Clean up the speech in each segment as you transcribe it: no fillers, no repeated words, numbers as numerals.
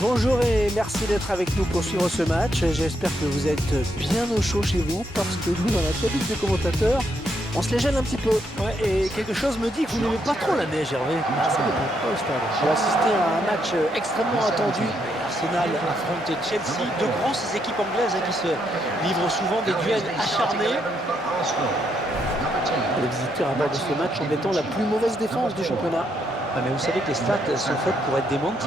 Bonjour et merci d'être avec nous pour suivre ce match. J'espère que vous êtes bien au chaud chez vous parce que nous, dans la cabine de commentateurs, on se les gêne un petit peu. Ouais, et quelque chose me dit que vous n'aimez pas trop la neige, Hervé. Ah, ça dépend pas au stade. J'ai assisté à un match extrêmement attendu. Arsenal affronte Chelsea, deux grosses équipes anglaises qui se livrent souvent des duels acharnés. Les visiteurs abordent ce match en étant la plus mauvaise défense du championnat. Ah, mais vous savez que les stats sont faites pour être démenties.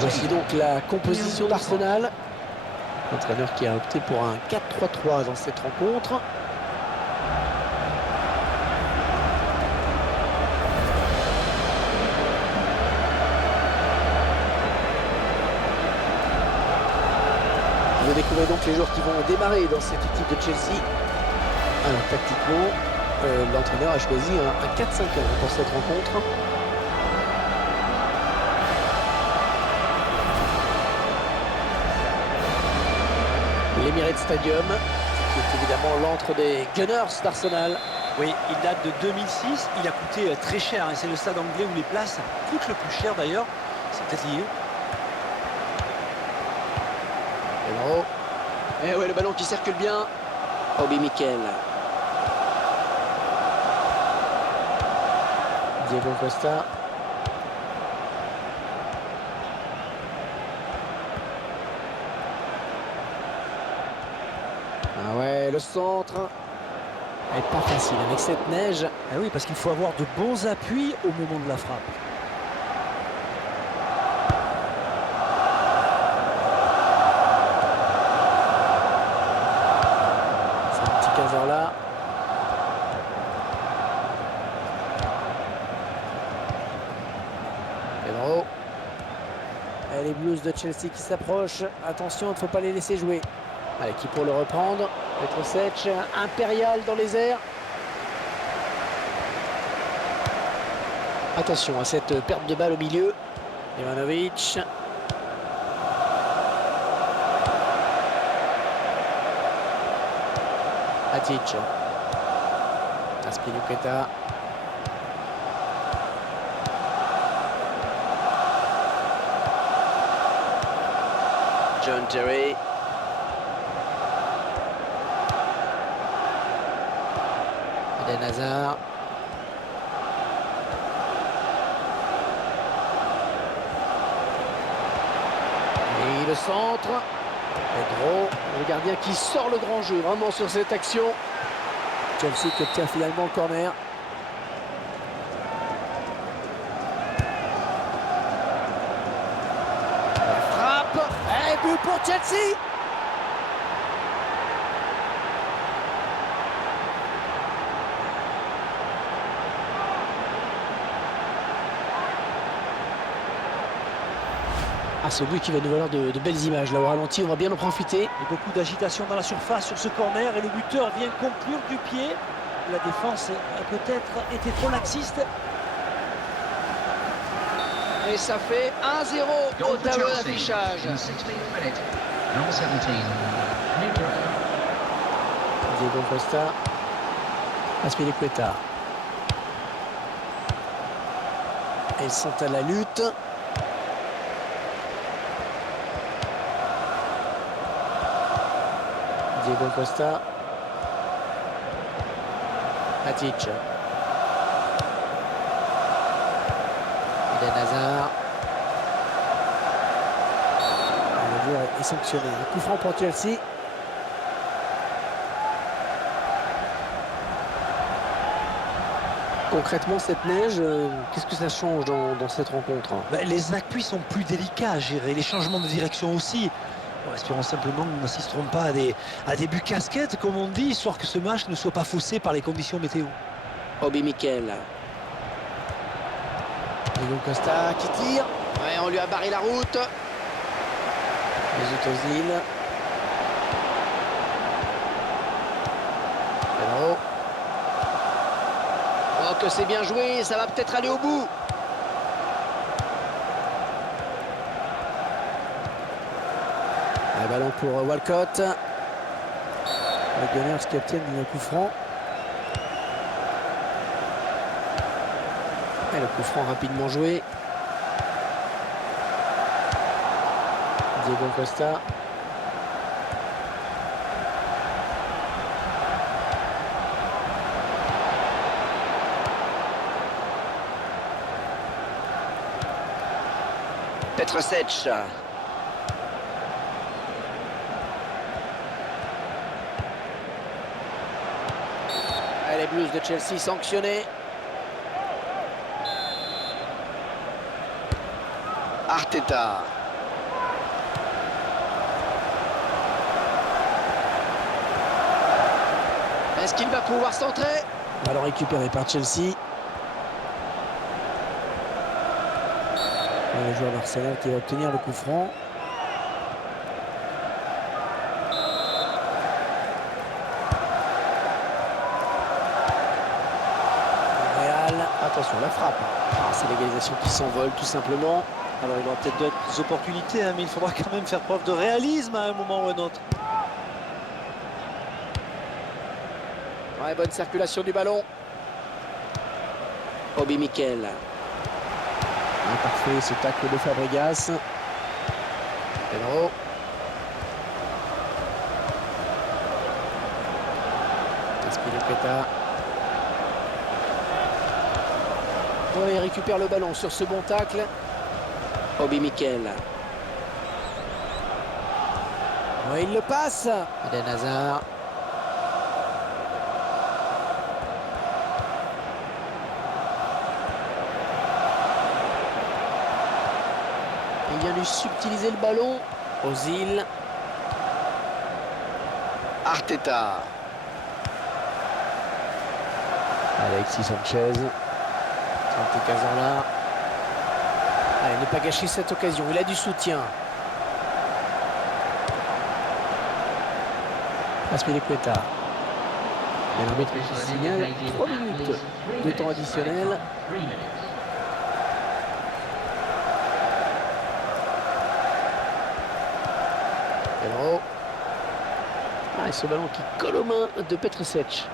Voici donc la composition d'Arsenal. L'entraîneur qui a opté pour un 4-3-3 dans cette rencontre. Vous découvrez donc les joueurs qui vont démarrer dans cette équipe de Chelsea. Alors tactiquement, l'entraîneur a choisi un 4-5-1 pour cette rencontre. L'Emirates Stadium, qui est évidemment l'antre des Gunners d'Arsenal. Oui, il date de 2006, il a coûté très cher, et c'est le stade anglais où les places coûtent le plus cher d'ailleurs, c'est peut-être lié. Et ouais, le ballon qui circule bien. Obi Mikel. Diego Costa. Ah ouais, le centre. Elle n'est pas facile avec cette neige. Ah oui, parce qu'il faut avoir de bons appuis au moment de la frappe. Là. Pedro. Et les Blues de Chelsea qui s'approchent. Attention, il ne faut pas les laisser jouer. Allez, qui pour le reprendre? Petrosec, impérial dans les airs. Attention à cette perte de balle au milieu. Ivanovic. Matic. Azpilicueta. John Terry. Eden Hazard. Et le centre. Pedro, le gardien qui sort le grand jeu vraiment sur cette action. Chelsea qui obtient finalement le corner. La frappe. Et but pour Chelsea. Ah, ce but qui va nous valoir de belles images. Là, au ralenti, on va bien en profiter. Et beaucoup d'agitation dans la surface sur ce corner et le buteur vient conclure du pied. La défense a peut-être été trop laxiste. Et ça fait 1-0 au tableau d'affichage. Diego Costa. Azpilicueta. Ils sont à la lutte. Diego Costa. Matic. Eden Hazard. Le joueur est sanctionné. Un coup franc pour Chelsea. Concrètement, cette neige, qu'est-ce que ça change dans cette rencontre? Les appuis sont plus délicats à gérer, les changements de direction aussi. Espérons simplement que nous n'assisterons pas à des buts casquettes, comme on dit, histoire que ce match ne soit pas faussé par les conditions météo. Obi Mikel. Diego Costa qui tire. Ouais, on lui a barré la route. Mesut Ozil. Pedro. Oh, que c'est bien joué, ça va peut-être aller au bout. Allez, ballon pour Walcott. Les Gunners qui obtiennent un coup franc. Et le coup franc rapidement joué. Diego Costa. Petrosec. Les Blues de Chelsea sanctionnés. Arteta. Est-ce qu'il va pouvoir centrer? Ballon récupéré par Chelsea. Le joueur d'Arsenal qui va obtenir le coup franc. Attention, la frappe. C'est l'égalisation qui s'envole tout simplement. Alors il aura peut-être d'autres opportunités, hein, mais il faudra quand même faire preuve de réalisme à un moment ou à un autre. Ouais, bonne circulation du ballon. Obi Mikel. Parfait ce tacle de Fabregas. Pedro. Azpilicueta. Oh, il récupère le ballon sur ce bon tacle. Obi Mikel. Oh, il le passe. Eden Hazard. Il vient lui subtiliser le ballon. Ozil. Arteta. Alexis Sanchez. Santi Cazorla. Allez, ne pas gâcher cette occasion. Il a du soutien. Azpilicueta. Et l'arbitre qui signale 3 minutes de temps additionnel. Pedro. Et ce ballon qui colle aux mains de Petrosec.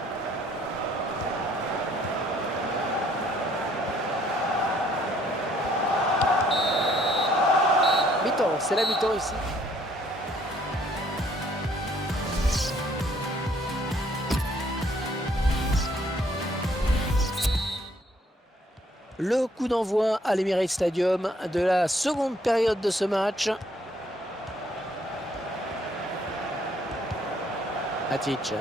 Mi-temps, c'est la mi-temps ici. Le coup d'envoi à l'Emirates Stadium de la seconde période de ce match. Matic.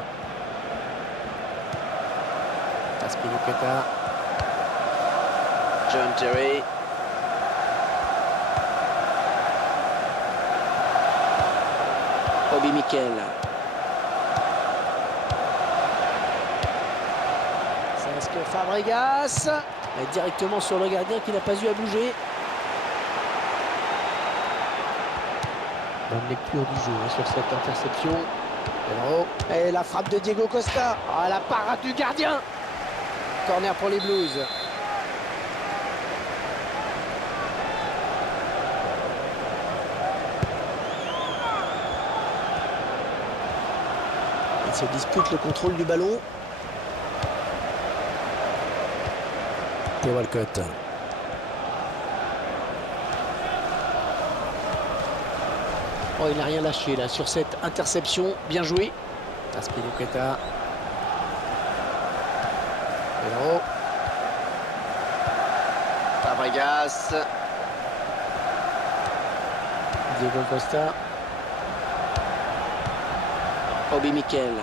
Azpilicueta. John Terry. Obi Mikel. C'est ce que Fabregas. Et directement sur le gardien qui n'a pas eu à bouger. Bonne lecture du jeu sur cette interception. Et la frappe de Diego Costa. Ah, la parade du gardien. Corner pour les Blues. Ils se disputent le contrôle du ballon. Et Walcott. Oh, il n'a rien lâché là sur cette interception. Bien joué. Azpilicueta. Pedro. Fabregas. Diego Costa. Obi Mikel.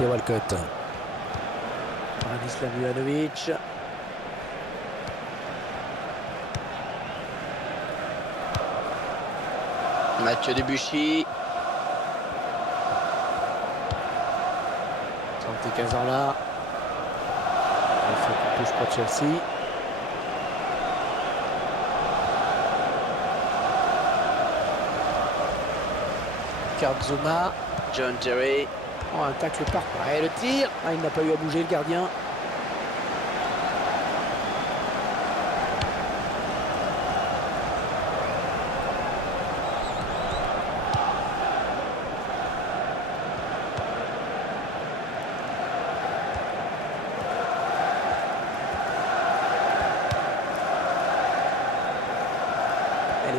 Et Walcott. Branislav Ivanovic. Mathieu Debuchy. Santi Cazorla. Il fait une touche pour Chelsea. Zuma. John Terry. Oh, un tacle par. Et le tir. Ah, il n'a pas eu à bouger le gardien.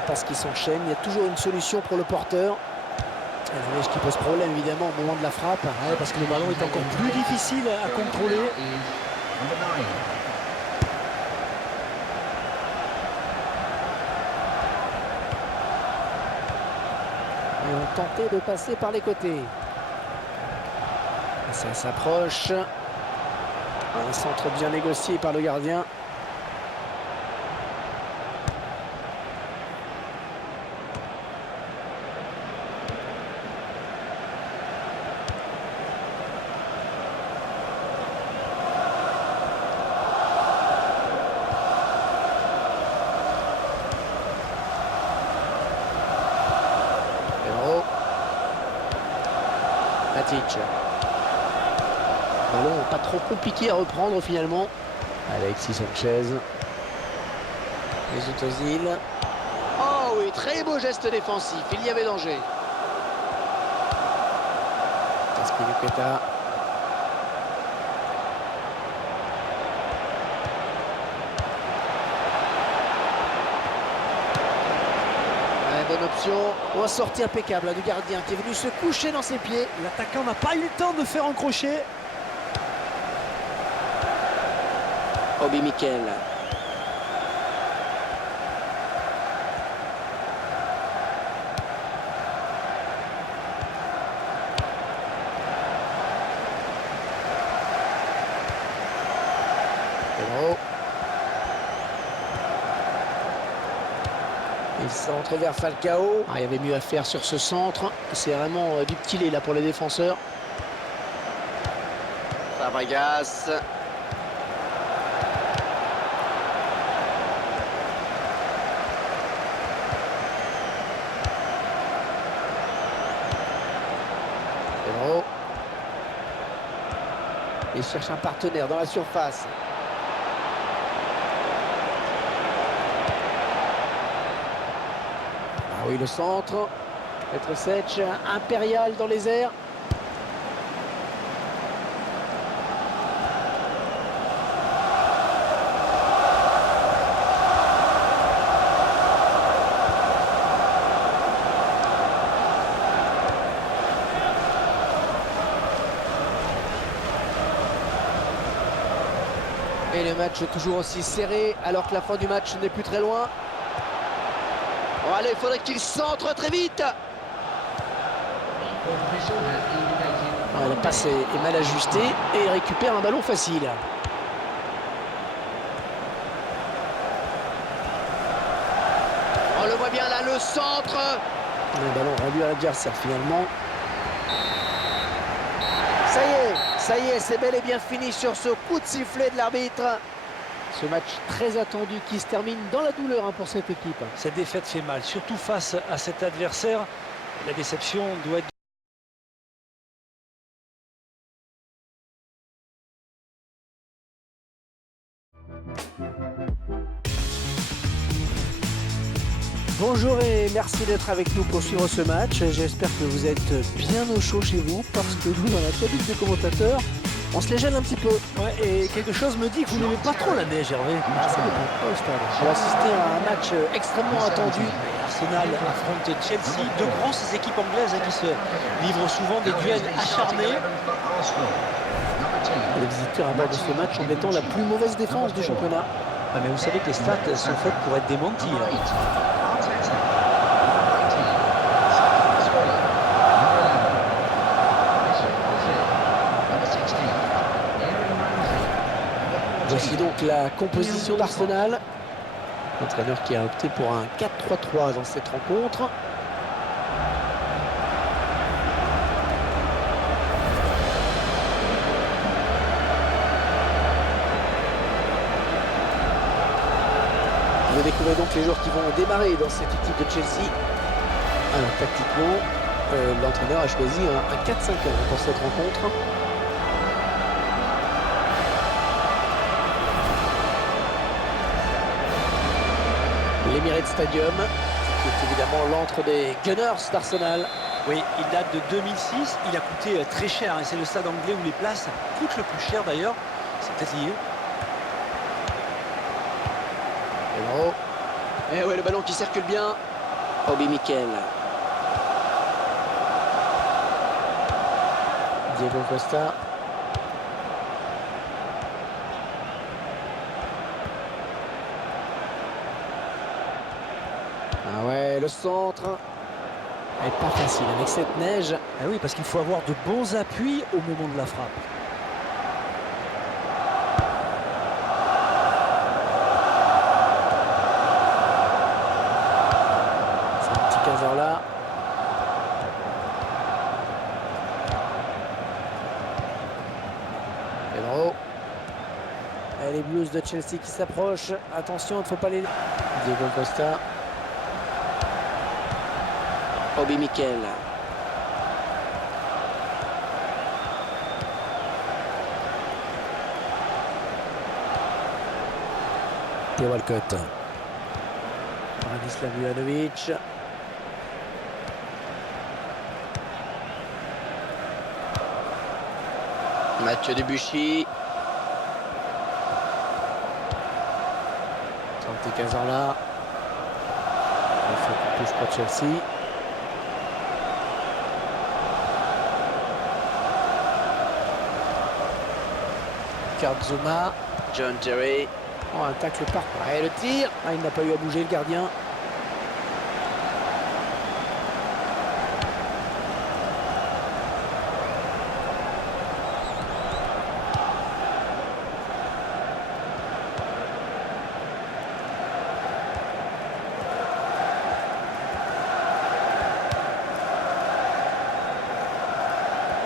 passes qui s'enchaînent. Il y a toujours une solution pour le porteur. Ce qui pose problème évidemment au moment de la frappe. Ouais, parce que le ballon est encore plus difficile à contrôler. Et on tentait de passer par les côtés. Ça s'approche. Un centre bien négocié par le gardien. Matic. Ballon pas trop compliqué à reprendre finalement. Alexis Sanchez. Mesut Ozil. Oh oui, très beau geste défensif. Il y avait danger. Azpilicueta. Bonne option. Oh, sortie impeccable du gardien qui est venu se coucher dans ses pieds. L'attaquant n'a pas eu le temps de faire un crochet. Obi Mikel. Pedro. Il centre vers Falcao. Il y avait mieux à faire sur ce centre. C'est vraiment du petit lait là pour les défenseurs. Fabregas. Pedro. Il cherche un partenaire dans la surface. Oui, le centre. Petrosec, impérial dans les airs. Et le match est toujours aussi serré alors que la fin du match n'est plus très loin. Bon, allez, il faudrait qu'il centre très vite. La passe est mal ajustée et il récupère un ballon facile. On le voit bien là, le centre. Le ballon rendu à l'adversaire finalement. Ça y est, c'est bel et bien fini sur ce coup de sifflet de l'arbitre. Ce match très attendu qui se termine dans la douleur pour cette équipe. Cette défaite fait mal, surtout face à cet adversaire. La déception doit être... Bonjour et merci d'être avec nous pour suivre ce match. J'espère que vous êtes bien au chaud chez vous parce que nous, dans la cabine de commentateurs, on se les gêne un petit peu. Ouais, et quelque chose me dit que vous n'aimez pas trop la neige, Hervé. Ça dépend au stade. J'ai assisté à un match extrêmement attendu. Arsenal affronte Chelsea, deux grosses équipes anglaises qui se livrent souvent des duels acharnés. Les visiteurs abordent ce match en étant la plus mauvaise défense du championnat. Ah, mais vous savez que les stats sont faites pour être démenties. Voici donc la composition d'Arsenal. L'entraîneur qui a opté pour un 4-3-3 dans cette rencontre. Vous découvrez donc les joueurs qui vont démarrer dans cette équipe de Chelsea. Alors tactiquement, l'entraîneur a choisi un 4-5-1 pour cette rencontre. L'Emirates Stadium, qui est évidemment l'antre des Gunners d'Arsenal. Oui, il date de 2006, il a coûté très cher, et c'est le stade anglais où les places coûtent le plus cher d'ailleurs, c'est peut-être lié. Et ouais, le ballon qui circule bien. Obi Mikel. Diego Costa. Ah ouais, le centre. Elle n'est pas facile avec cette neige. Ah oui, parce qu'il faut avoir de bons appuis au moment de la frappe. C'est un petit 15 là. Pedro. Et les Blues de Chelsea qui s'approchent. Attention, il ne faut pas les... Diego Costa. Obi Mikel. Theo Walcott. Branislav Ivanovic. Mathieu Debuchy. 75 ans là. Il faut qu'on touche pour Chelsea. Zuma. John Terry. Oh, un tacle par. Et le tir. Ah, il n'a pas eu à bouger le gardien.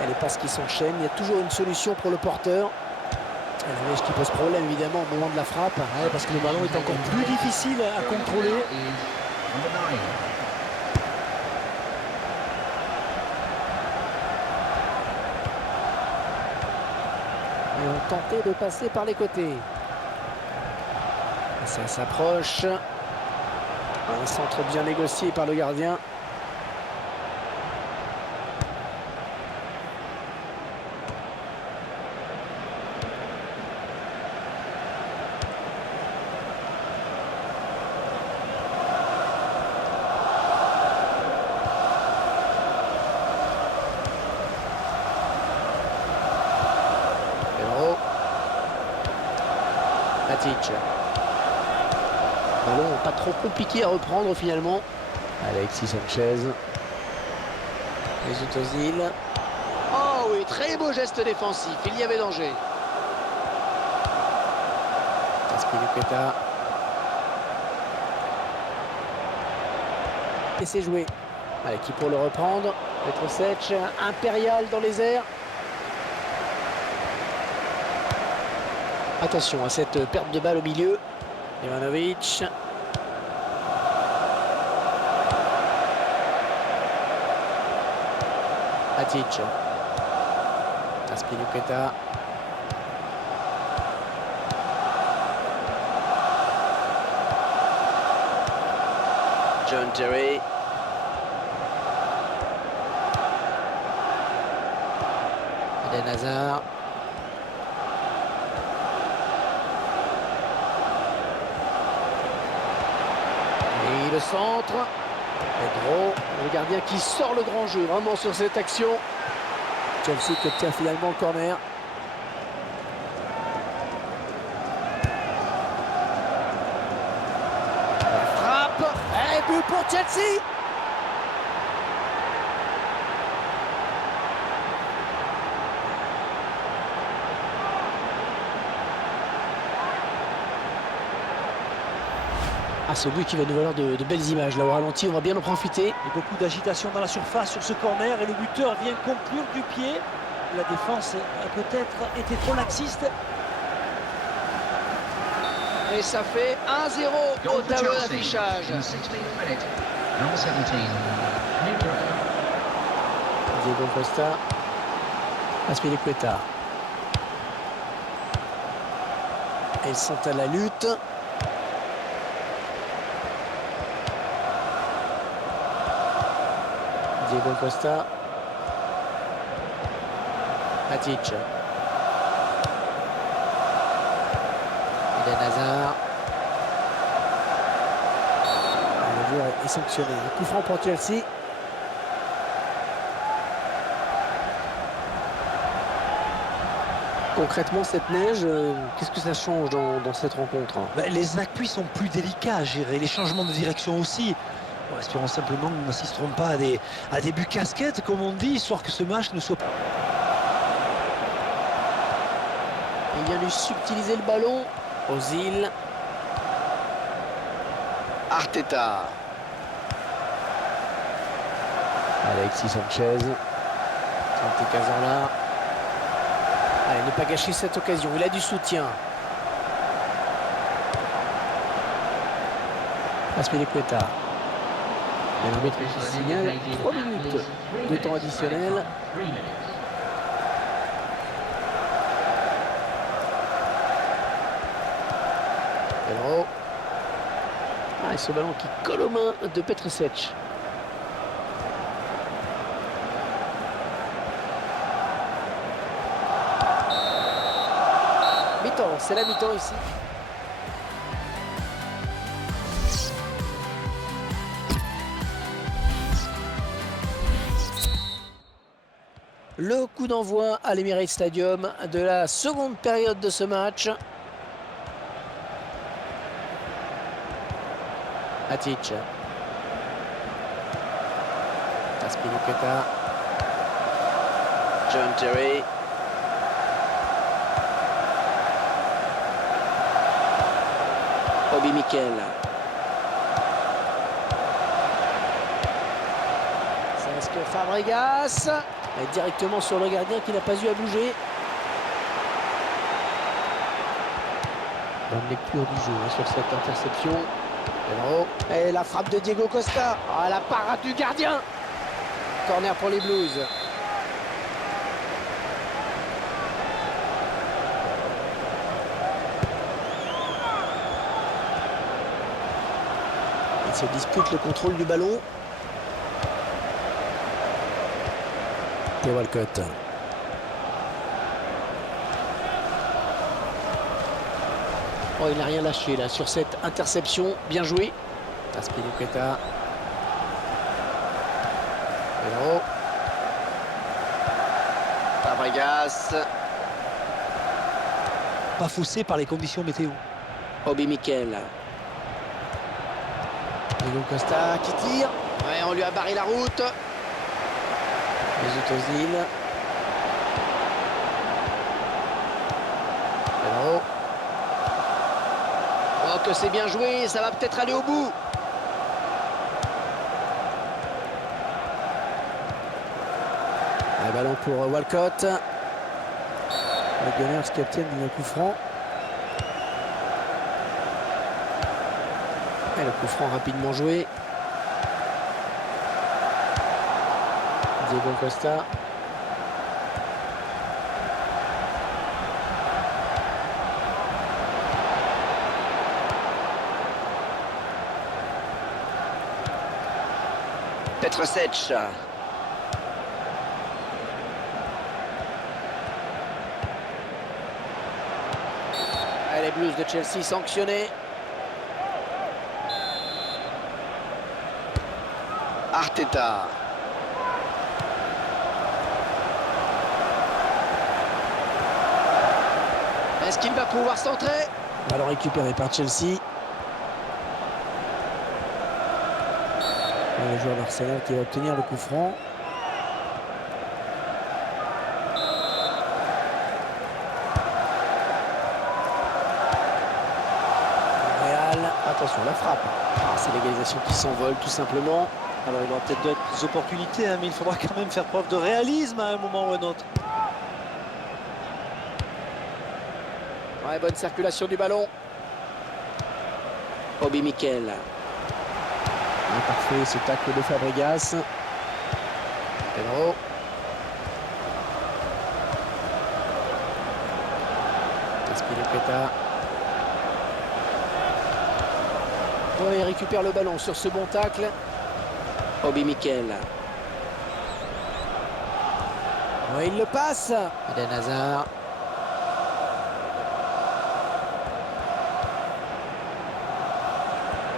Et les passes qui s'enchaînent. Il y a toujours une solution pour le porteur. La neige qui pose problème évidemment au moment de la frappe. Ouais, parce que le ballon est encore plus difficile à contrôler. Et on tentait de passer par les côtés. Et ça s'approche. Un centre bien négocié par le gardien. Matic. Ballon pas trop compliqué à reprendre finalement. Alexis Sanchez. Mesut Ozil. Oh oui, très beau geste défensif. Il y avait danger. Azpilicueta. Et c'est joué. Allez, qui pour le reprendre. Petrovic, impérial dans les airs. Attention à cette perte de balle au milieu. Ivanovic. Matic. Azpilicueta. John Terry. Eden Hazard. Et le centre. Pedro, le gardien qui sort le grand jeu vraiment sur cette action. Chelsea qui obtient finalement le corner. La frappe. Et but pour Chelsea. Ah, ce but qui va nous valoir de belles images. Là, au ralenti, on va bien en profiter. Et beaucoup d'agitation dans la surface sur ce corner et le buteur vient conclure du pied. La défense a peut-être été trop laxiste. Et ça fait 1-0 au tableau d'affichage. Diego Costa. Azpilicueta. Ils sont à la lutte. Diego Costa. Matic. Eden Hazard. Le joueur est sanctionné. Un coup franc pour Chelsea. Concrètement, cette neige, qu'est-ce que ça change dans cette rencontre? Les appuis sont plus délicats à gérer, les changements de direction aussi. Bon, espérons simplement que nous n'assisterons pas à des buts casquettes, comme on dit, histoire que ce match ne soit pas... Il vient lui subtiliser le ballon. Ozil. Arteta. Alexis Sanchez. Santi Cazorla. Allez, ne pas gâcher cette occasion. Il a du soutien. Aspilicueta. Et l'arbitre qui signale 3 minutes de temps additionnel. Pedro. Et ce ballon qui colle aux mains de Petrusec. Mi-temps, c'est la mi-temps ici. Le coup d'envoi à l'Emirates Stadium de la seconde période de ce match. Hatic. Aspilicueta. John Terry. Obi Mikel. Ça reste que Fabregas. Et directement sur le gardien qui n'a pas eu à bouger. Bonne lecture du jeu sur cette interception. Pedro. Et la frappe de Diego Costa. Ah, la parade du gardien. Corner pour les Blues. Il se dispute le contrôle du ballon. Et Walcott. Oh, il n'a rien lâché là sur cette interception. Bien joué. Aspilicueta. Pedro. Fabregas. Pas faussé par les conditions météo. Obi Mikel. Diego Costa qui tire. Ouais, on lui a barré la route. Mesut Ozil. Pedro. Oh, que c'est bien joué, ça va peut-être aller au bout. Un ballon pour Walcott. Les Gunners qui obtiennent le coup franc. Et le coup franc rapidement joué. Diego Costa. Petrusec. Les Blues de Chelsea sanctionnés. Arteta. Est-ce qu'il va pouvoir centrer? Ballon récupéré par Chelsea. Et le joueur d'Arsenal qui va obtenir le coup franc. Real, attention la frappe. Ah, c'est l'égalisation qui s'envole tout simplement. Alors il aura peut-être d'autres opportunités, hein, mais il faudra quand même faire preuve de réalisme à un moment ou à un autre. Ouais, bonne circulation du ballon. Obi Mikel. Parfait ce tacle de Fabregas. Pedro. Aspilicueta. Oh, il récupère le ballon sur ce bon tacle. Obi Mikel. Ouais, il le passe. Eden Hazard.